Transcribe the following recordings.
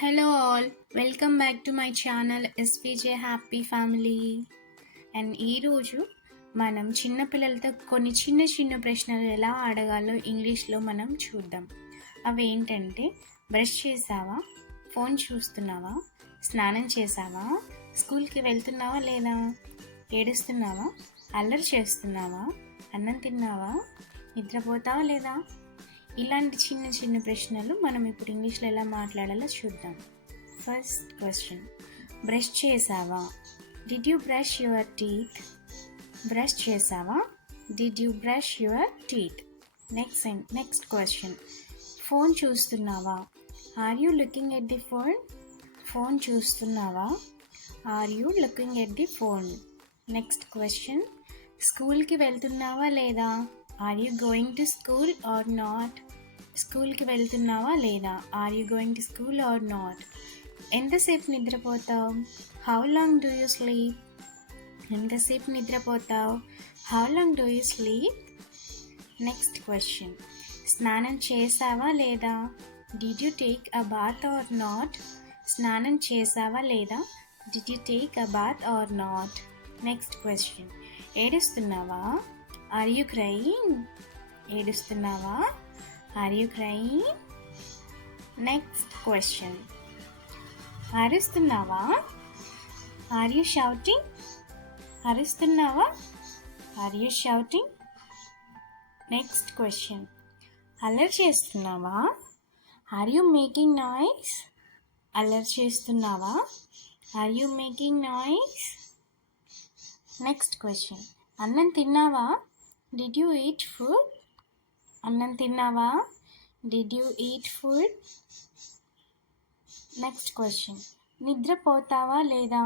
Hello all, welcome back to my channel SPJ happy family. And ఈరోజు మనం చిన్నపిల్లలతో కొన్ని చిన్న చిన్న ప్రశ్నలు ఎలా అడగాలో ఇంగ్లీష్లో మనం చూద్దాం. అవి ఏంటంటే, బ్రష్ చేసావా, ఫోన్ చూస్తున్నావా, స్నానం చేసావా, స్కూల్కి వెళ్తున్నావా లేదా, ఏడుస్తున్నావా, అల్లరి చేస్తున్నావా, అన్నం తిన్నావా, నిద్రపోతావా లేదా. ఇలాంటి చిన్న చిన్న ప్రశ్నలు మనం ఇప్పుడు ఇంగ్లీష్లో ఎలా మాట్లాడాలో చూద్దాం. ఫస్ట్ క్వశ్చన్, బ్రష్ చేసావా, did you brush your teeth. Brush చేసావా, did you brush your teeth. Next question, phone చూస్తున్నావా, are you looking at the phone. Phone చూస్తున్నావా, are you looking at the phone. Next question, స్కూల్కి వెళ్తున్నావా లేదా, are you going to school or not. స్కూల్కి వెళ్తున్నావా లేదా, are you going to school or not. ఎంతసేపు నిద్రపోతావు, how long do you sleep. ఎంతసేపు నిద్రపోతావు, how long do you sleep. Next question, స్నానం చేసావా లేదా, did you take a bath or not. స్నానం చేసావా లేదా, did you take a bath or not. Next question, ఏడుస్తున్నావా, ఆర్ యూ క్రయింగ్. ఏడుస్తున్నావా, are you crying. Next question, అరుస్తున్నావా, are you shouting. అరుస్తున్నావా, are you shouting. Next question, అల్లరి చేస్తున్నావా, are you making noise. అల్లరి చేస్తున్నావా, are you making noise. Next question, అన్నం తిన్నావా, డిడ్ యూ ఈట్ ఫుడ్. అన్నం తిన్నావా, did you eat food. Next question, నిద్రపోతావా లేదా,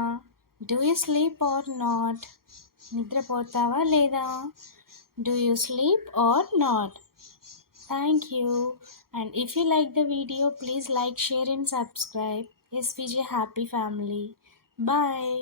do you sleep or not. నిద్రపోతావా లేదా, do you sleep or not. Thank you. And if you like the video, please like, share and subscribe. SVJ Happy Family. Bye.